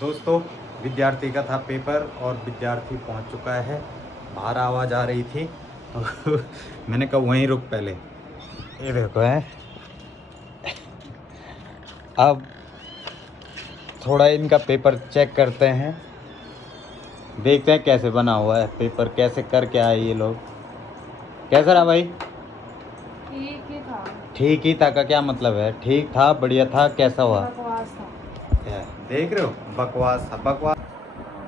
दोस्तों, विद्यार्थी का था पेपर और विद्यार्थी पहुंच चुका है। बाहर आवाज़ आ रही थी तो मैंने कहा वहीं रुक पहले। ये देखो है, अब थोड़ा इनका पेपर चेक करते हैं, देखते हैं कैसे बना हुआ है पेपर, कैसे करके आए ये लोग। कैसा रहा भाई? ठीक ही था। ठीक ही था का क्या मतलब है? ठीक था, बढ़िया था, कैसा हुआ? बकवास था। क्या देख रहे हो? बकवास था, बकवास।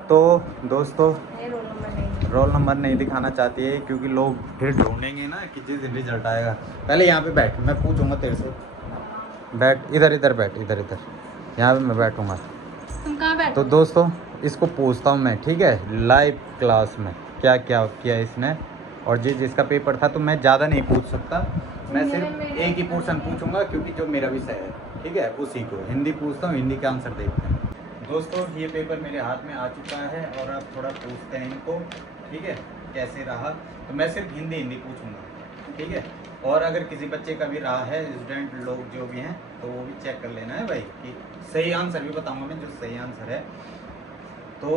तो दोस्तों, ये रोल नंबर नहीं। रोल नंबर नहीं दिखाना चाहती है क्योंकि लोग फिर ढूंढेंगे ना कि जिस दिन रिजल्ट आएगा। पहले यहाँ पे बैठ, मैं पूछूंगा तेरे से। बैठ इधर, इधर बैठ, इधर इधर, यहाँ पे मैं बैठूंगा। तुम कहाँ बैठे? तो दोस्तों, इसको पूछता हूँ मैं, ठीक है, लाइव क्लास में क्या क्या किया इसने। और जिसका पेपर था, तो मैं ज़्यादा नहीं पूछ सकता, मैं सिर्फ एक ही क्वेश्चन पूछूंगा क्योंकि जो मेरा विषय है, ठीक है, उसी को हिंदी पूछता हूँ, हिंदी का आंसर देखते हैं। दोस्तों, ये पेपर मेरे हाथ में आ चुका है और अब थोड़ा पूछते हैं इनको, ठीक है, कैसे रहा। तो मैं सिर्फ हिंदी पूछूंगा, ठीक है। और अगर किसी बच्चे का भी रहा है, स्टूडेंट लोग जो भी हैं, तो वो भी चेक कर लेना है भाई कि सही आंसर भी बताऊंगा मैं, जो सही आंसर है। तो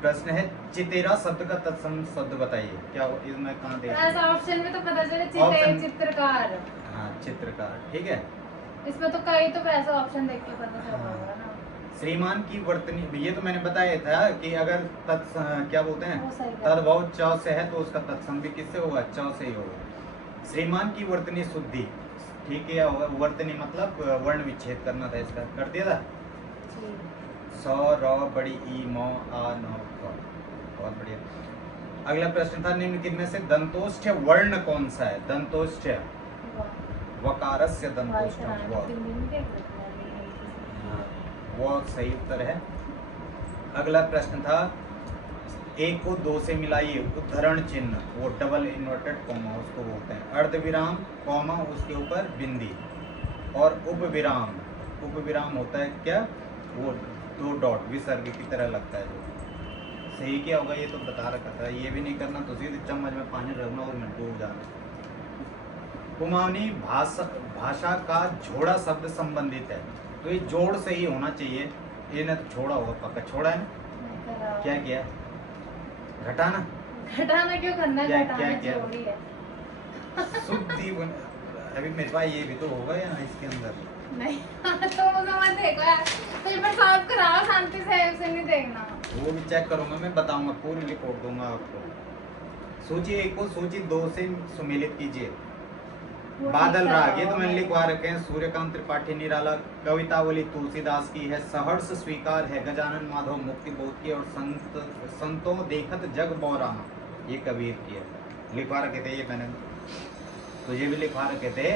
प्रश्न है, चितेरा शब्द का तत्सम शब्द बताइए। क्या हो इसमें? कहाँ देख? ऐसा ऑप्शन में तो पता चले ऑप्शन? चित्रकार। हाँ, चित्रकार, ठीक है। इसमें तो कई तो ऐसा ऑप्शन देख के पता चल होगा ना। श्रीमान की वर्तनी, ये तो मैंने बताया था कि अगर क्या बोलते हैं, वो सही है। तद्भव च से है तो उसका तत्सम भी किससे होगा? च से ही होगा। श्रीमान की वर्तनी शुद्धि, ठीक है, होगा। वर्तनी मतलब वर्ण विच्छेद करना था, इसका कर दिया था। स र बड़ी ई म आ न क। बहुत बढ़िया। अगला प्रश्न था, निम्नलिखित में से दंतोष्ठ्य वर्ण कौन सा है? दंतोष्ठ्य, वकारस्य दंतोष्ठ्यम, वो सही उत्तर है। अगला प्रश्न था, एक को दो से मिलाइए, उद्धरण चिन्ह, वो डबल इन्वर्टेड कॉमा उसको बोलते हैं। अर्धविराम, कॉमा, उसके ऊपर बिंदी, और उपविराम। उपविराम होता है क्या? वो दो डॉट विसर्ग की तरह लगता है जो। सही क्या होगा ये तो बता रखा था, ये भी नहीं करना तो सीधे चम्मच में पानी रखना और मैं डूब जाना। कुमाऊनी भाषा का जोड़ा शब्द संबंधित है, तो ये जोड़ से ही होना चाहिए। ये ना तो छोड़ा होगा पक्का। छोड़ा है ना? क्या किया? घटाना? घटाना क्यों करना है? क्या घटाना क्या जरूरी है। शुद्धि अभी मेरे पास ये भी तो होगा या ना इसके अंदर? नहीं तो मुझे मत देखो यार, पेपर सॉल्व कराओ शांति से, उसे नहीं देखना। वो भी चेक करूंगा, मैं बताऊंगा, पूरी रिपोर्ट दूंगा आपको। सूची 1 को सूची 2 से सुमेलित कीजिए। बादल राग, ये तो मैंने लिखवा रखे हैं। सूर्यकांत त्रिपाठी निराला, कवितावली तुलसीदास की है। सहर्ष स्वीकार है गजानन माधव मुक्ति बोध की, और संतो देखत जग बौरामा, ये कबीर की है। लिखवा रखे थे ये मैंने, तो ये भी लिखवा रखे थे।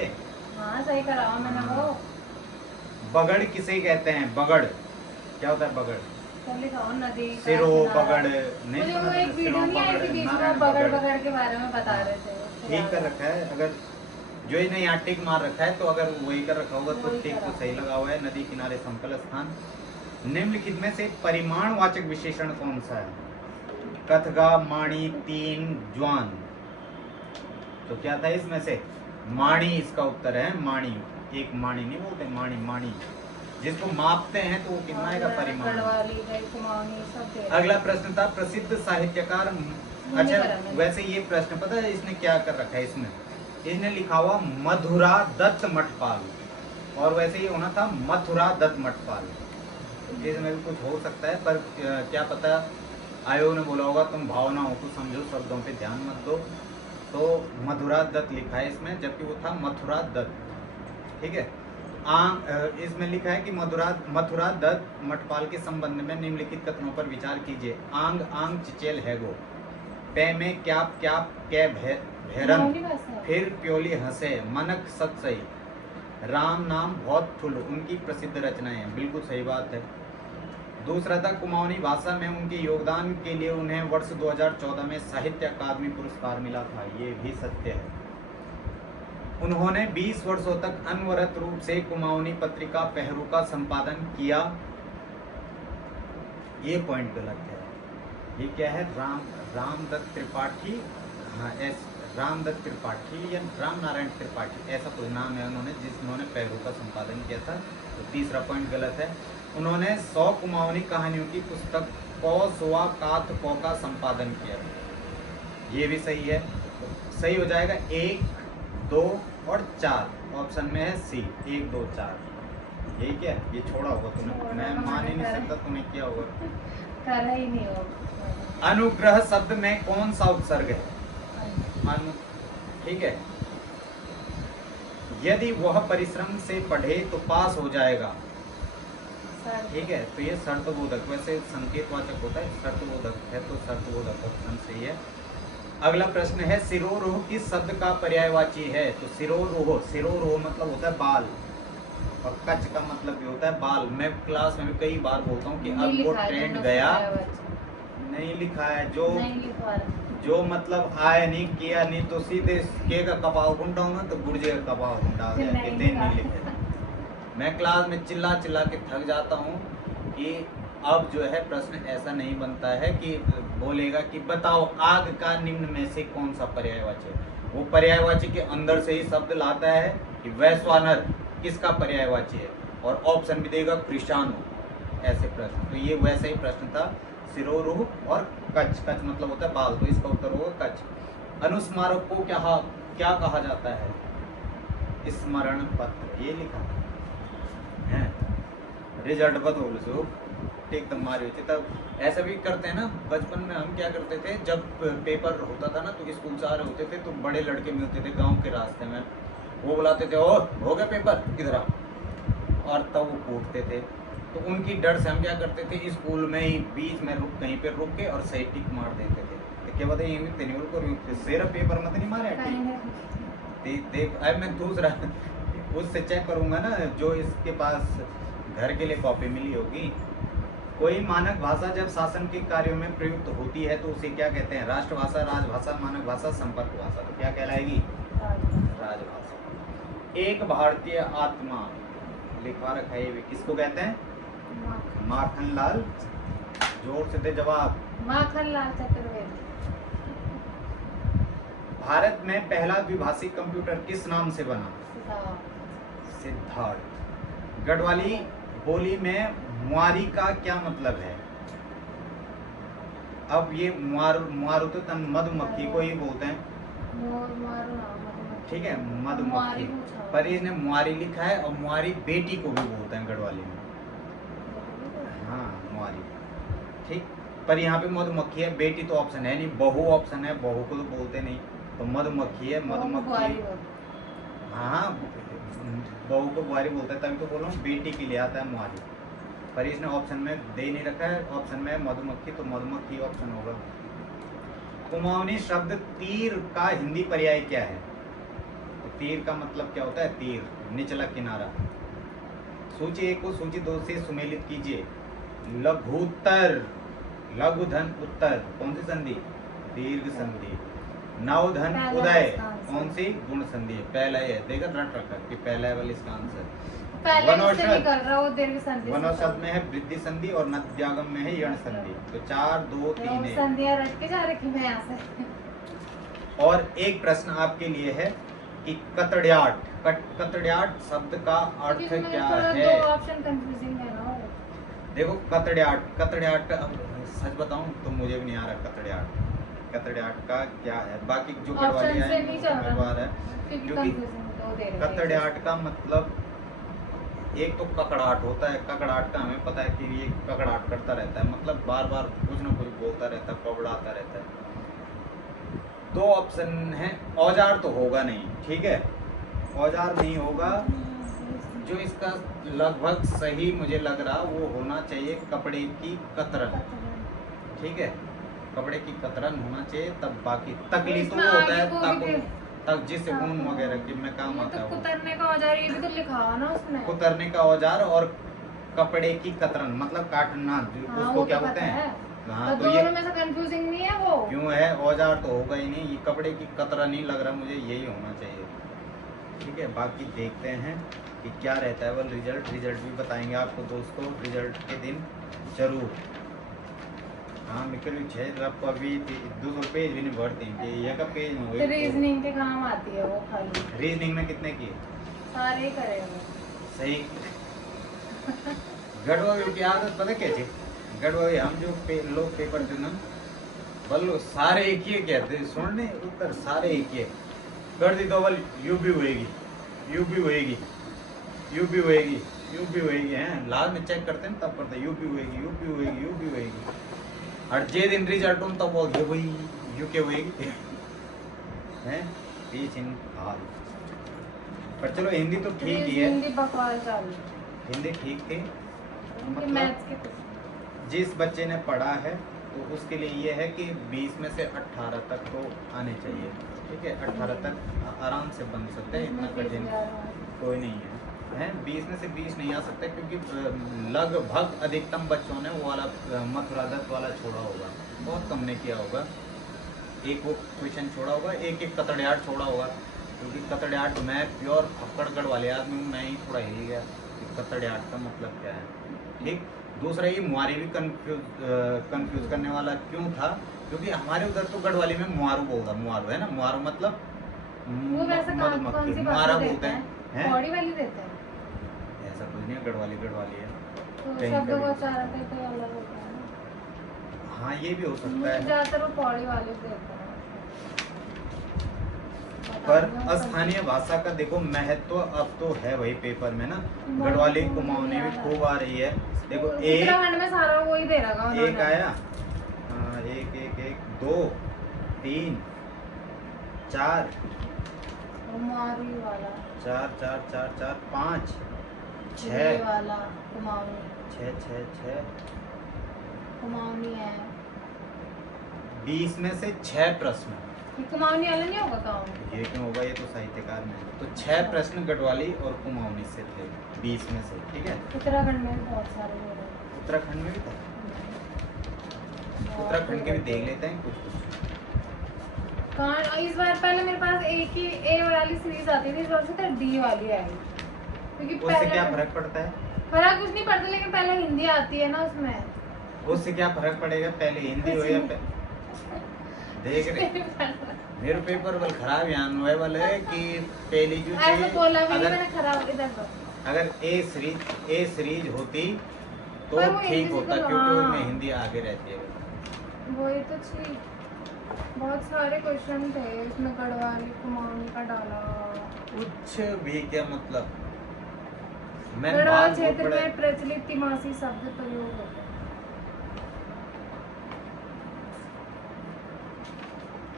हाँ सही कराओ मैंने वो। बगड़ किसे कहते हैं? बगड़ क्या होता है? बगड़ चल लिखाओ, नदी का सिरो किनारा। बगड़ मुझे नहीं वो एक वीडियो नहीं आई थी बीच में, बगड़ बगड़ के बारे में बता रहे थे। ठीक कर रखा है। अगर जो इन्हें यहाँ टिक मार रखा है, तो अगर वही कर रखा होगा तो टिक तो सही लगा हुआ है। नदी किनारे समतल स्थान। निम्नलिखित में से परिमाणवाचक विशेषण कौन सा है? कथगा, माणी, तीन, ज्वान। तो क्या था इसमें से? माणी इसका उत्तर है। माणी, एक माणी नहीं बोलते, माणी, माणी जिसको मापते हैं तो वो कितना आएगा? परिमाण। अगला प्रश्न था, प्रसिद्ध साहित्यकार। अच्छा, वैसे ये प्रश्न पता है इसने क्या कर रखा है? इसने लिखा हुआ मधुरा दत्त मठपाल, और वैसे ये होना था मथुरा दत्त मठपाल। इसमें भी कुछ हो सकता है, पर क्या पता आयोग ने बोला होगा तुम भावनाओं को समझो, शब्दों पे ध्यान मत दो, तो मधुरा दत्त लिखा है इसमें, जबकि वो था मथुरा दत्त, ठीक है। इसमें लिखा है कि मथुरा दत्त मठपाल के संबंध में निम्नलिखित कथनों पर विचार कीजिए। आंग आंग चिचेल है गो, पे में क्याप क्याप कै भैरन, फिर प्योली हंसे, मनक सत सही, राम नाम बहुत ठुल, उनकी प्रसिद्ध रचनाएं हैं। बिल्कुल सही बात है। दूसरा था, कुमाऊनी भाषा में उनके योगदान के लिए उन्हें वर्ष 2014 में साहित्य अकादमी पुरस्कार मिला था। ये भी सत्य है। उन्होंने 20 वर्षों तक अनवरत रूप से कुमाऊनी पत्रिका पहरू का संपादन किया। ये पॉइंट गलत है। ये क्या है? रामदत्त त्रिपाठी, हाँ रामदत्त त्रिपाठी या राम नारायण त्रिपाठी, ऐसा कोई नाम है उन्होंने, जिन्होंने पहरू का संपादन किया था। तो तीसरा पॉइंट गलत है। उन्होंने 100 कुमाऊनी कहानियों की पुस्तक कौ सुआ कात कौ का संपादन किया। ये भी सही है, सही हो जाएगा 1, 2 और 4। ऑप्शन में है सी 1, 2, 4। यही क्या ये छोड़ा होगा तुमने, मैं मान ही नहीं सकता तूने किया होगा। करा ही नहीं होगा। अनुग्रह शब्द में कौन सा उपसर्ग है? ठीक है, यदि वह परिश्रम से पढ़े तो पास हो जाएगा। ठीक है, तो ये शर्तबोधक, वैसे संकेतवाचक होता है, शर्तबोधक है तो शर्तबोधक ऑप्शन सही है। अगला प्रश्न है सिरोरोह किस शब्द का पर्यायवाची है? तो सिरोरोह, सिरोरोह मतलब होता है बाल, और कच का मतलब भी होता है बाल। मैं क्लास में भी कई बार बोलता हूँ कि अब वो ट्रेंड गया, नहीं लिखा है, जो मतलब आया नहीं किया नहीं तो सीधे के का कपाव गुंडाऊंगा तो गुर्जे का कपाव गुंडा जाएंगे, दिन नहीं लिखे। मैं क्लास में चिल्ला चिल्ला के थक जाता हूँ कि अब जो है प्रश्न ऐसा नहीं बनता है कि बोलेगा कि बताओ आग का निम्न में से कौन सा पर्यायवाची है। वो पर्यायवाची के अंदर से ही शब्द लाता है कि वैश्वानर किसका पर्यायवाची है, और ऑप्शन भी देगा कृषाणु। ऐसे प्रश्न, तो ये वैसा ही प्रश्न था। सिरोरुह और कच, कच मतलब होता है बाल, तो इसका उत्तर होगा कच। अनुस्मारक को क्या कहा जाता है? स्मरण पत्र, ये लिखा है। रिजल्ट बदल सो एकदम मारी होती, तब ऐसा भी करते हैं ना। बचपन में हम क्या करते थे, जब पेपर होता था ना तो स्कूल से आ रहे होते थे तो बड़े लड़के मिलते थे गांव के रास्ते में, वो बुलाते थे ओ हो गया पेपर इधर आ, और तब वो कूटते थे। तो उनकी डर से हम क्या करते थे, स्कूल में ही बीच में कहीं पे रुक के और सही टिक मार देते थे। तो क्या बताइए तेरा पेपर मत नहीं मारे देख अब मैं दूसरा उससे चेक करूंगा ना, जो इसके पास घर के लिए कॉपी मिली होगी। कोई मानक भाषा जब शासन के कार्यों में प्रयुक्त होती है तो उसे क्या कहते हैं? राष्ट्रभाषा, राजभाषा, मानक भाषा, संपर्क भाषा। तो क्या कहलाएगी? राजभाषा। एक भारतीय आत्मा लिखवा रखा है, ये किसको कहते हैं? माखनलाल, जोर से दे जवाब। माखनलाल चतुर्वेदी। भारत में पहला द्विभाषी कंप्यूटर किस नाम से बना? सिद्धार्थ। गढ़वाली बोली में मुआरी का क्या मतलब है? अब ये मुआरुत मधुमक्खी को ही बोलते हैं, ठीक है, मधुमक्खी, पर इसने मुआरी लिखा है, और मुआरी बेटी को भी बोलते हैं गढ़वाली में। हाँ मुआरी, ठीक, पर यहाँ पे मधुमक्खी है, बेटी तो ऑप्शन है नहीं, बहू ऑप्शन है, बहू को तो बोलते नहीं, तो मधुमक्खी है, मधुमक्खी। हाँ बहू को बुआरी बोलता है, तभी तो बोल रहा हूँ बेटी के लिए आता है मुआरी, पर इसने ऑप्शन में दे नहीं रखा है, ऑप्शन में मधुमक्खी, तो मधुमक्खी ऑप्शन होगा। कुमाऊनी शब्द तीर का हिंदी पर्याय क्या है? तो तीर का मतलब क्या होता है? तीर, निचला किनारा। सूची 1 को सूची 2 से सुमेलित कीजिए। लघुत्तर, लघुधन उत्तर, कौन सी संधि? दीर्घ संधि। नवधन उदय, कौन सी? गुण संधि। पहला है, देखा रट रखा कि पहला है वाला इसका आंसर। वनौषध में है वृद्धि संधि और नद्यागम में है यण संधि। तो 4, 2, 3 है। संधियां रट के जा रखी मैं यहाँ से। और एक प्रश्न आपके लिए है कि कतड़ियाट, कतड़ियाट शब्द का अर्थ क्या है? दो ऑप्शन कंफ्यूजिंग है ना। देखो कतड़ियाट, कतड़ियाट सच बताऊं तो मुझे भी नहीं आ रहा कतड़ियाट, कतड़ियाट का क्या है। बाकी जो गढ़वाली है क्योंकि कतड़ियाट का मतलब एक तो ककड़ाहट होता है, ककड़ाहट का हमें पता है कि ये ककड़ाहट करता रहता है, मतलब बार बार कुछ ना कुछ बोलता रहता है, पबड़ाता रहता है। 2 ऑप्शन है, औजार तो होगा नहीं, ठीक है, औजार नहीं होगा। जो इसका लगभग सही मुझे लग रहा वो होना चाहिए कपड़े की कतरन, ठीक है, कपड़े की कतरन होना चाहिए, तब बाकी तकली तो वो होता है तक जिससे ऊन वगैरह के में काम आता है। कुतरने का औजार, ये भी तो लिखा हुआ ना उसमें। कुतरने का औजार और कपड़े की कतरन मतलब काटना, उसको क्या बोलते हैं? हाँ तो ये में से कंफ्यूजिंग नहीं है वो। क्यों है? औजार तो होगा ही नहीं, ये कपड़े की कतरन नहीं लग रहा मुझे, यही होना चाहिए, ठीक है। बाकी देखते हैं कि क्या रहता है वो रिजल्ट भी बताएंगे आपको दोस्तों, रिजल्ट के दिन जरूर। हाँ मिक्र भी आपको अभी 200 पेज भी नहीं भरते हैं, ये का पेज में हुए। रीजनिंग के काम आती है वो खाली। रीजनिंग में कितने किए? सारे करेंगे। सही गढ़वाली की आदत पता क्या थी? गढ़वाली हम जो लोग पेपर थे ना, बल सारे एक ही कहते, सुनने उत्तर सारे एक ही है। कर दी तो बल यूपी होएगी, यूपी होएगी, यूपी होएगी, यूपी होएगी हैं। लास्ट में चेक करते हैं तब करते यूपी होएगी, यूपी होएगी, यूपी होएगी। और जे दिन रिजल्ट हो तब बोल वही यूके होएगी हैं। बीच इन हाल। पर चलो हिंदी तो ठीक ही है, हिंदी बकवास चालू। हिंदी ठीक थी। उनके मतलब मैथ्स के कुछ जिस बच्चे ने पढ़ा है तो उसके लिए ये है कि 20 में से 18 तक तो आने चाहिए, ठीक है। 18 तक आराम से बन सकते हैं, इतना कठिन कोई नहीं है। हैं 20 में से 20 नहीं आ सकते क्योंकि लगभग अधिकतम बच्चों ने वो वाला मथुरा दत्त वाला छोड़ा होगा, बहुत कम ने किया होगा। एक वो क्वेश्चन छोड़ा होगा, एक एक कतड़ियाट छोड़ा होगा, क्योंकि कतड़ियाट मैं प्योर फक्कड़गढ़ वाले आदमी हूँ, मैं ही थोड़ा हिल गया कि कतड़ियाट का मतलब क्या है, ठीक। दूसरा ये मुहारी भी कंफ्यूज करने वाला क्यों था, क्योंकि हमारे उधर तो गढ़वाली में मुहारू बोलता, मुहारू है ना, मुहारू मतलब वो वैसे कौन सी मधुमक्खी, भाषा मुहारा देते बोलते हैं? हैं। पौड़ी वाली देते हैं। ऐसा कुछ नहीं है, गढ़वाली गढ़वाली है। तो कहीं शब्द का को भी। उच्चारण करते अलग होता है ना। हाँ ये भी हो सकता मुझे है। ज्यादातर वो पौड़ी वाले देते हैं। पर बता दो, स्थानीय भाषा का देखो महत्व अब तो है वही पेपर में ना, बहुत गढ़वाली बहुत कुमाऊनी भी याद खूब आ रही है। देखो उत्तराखंड में सारा वही दे रखा एक उन्होंने। आया, एक एक एक 2 3 4 कुमाऊनी वाला, 4 4 4 4 5 ये 6 वाला कुमाऊनी, 6 6 6 कुमाऊनी है। 20 में से 6 प्रश्न। ये कुमाऊनी वाला नहीं होगा गाँव में? ये क्यों होगा, ये तो साहित्यकार में है। तो 6 प्रश्न गढ़वाली और कुमाऊनी से थे 20 में से, ठीक है। उत्तराखंड में भी बहुत सारे दे रहे हैं। उत्तराखंड में भी था, उत्तराखंड के भी देख लेते हैं कुछ कुछ। कहाँ इस बार पहले मेरे पास एक ही ए वाली सीरीज आती थी, इस बार से तो डी वाली आई, क्योंकि उससे पहले क्या फर्क पड़ता है? फर्क कुछ नहीं पड़ता, लेकिन पहले हिंदी आती है ना उसमें। उससे क्या फर्क पड़ेगा, पहले हिंदी हो या देख रहे मेरे पेपर बल खराब यहाँ हुआ है, बल है कि पहली जो ऐसे चीज बोला भी नहीं अगर मैंने, खराब इधर तो। अगर ए सीरीज होती तो पर वो ठीक हिंदी होता, से तो क्योंकि हाँ। उनमें हिंदी आगे रहती है। वही तो थी, बहुत सारे क्वेश्चन थे इसमें, गढ़वाली कुमाऊनी का डाला। कुछ भी क्या मतलब, मैं गढ़वाल बात बहुत क्षेत्र बड़ा में प्रचलित तिमासी शब्द प्रयोग होते हैं।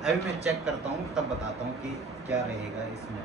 अभी मैं चेक करता हूँ तब बताता हूँ कि क्या रहेगा इसमें।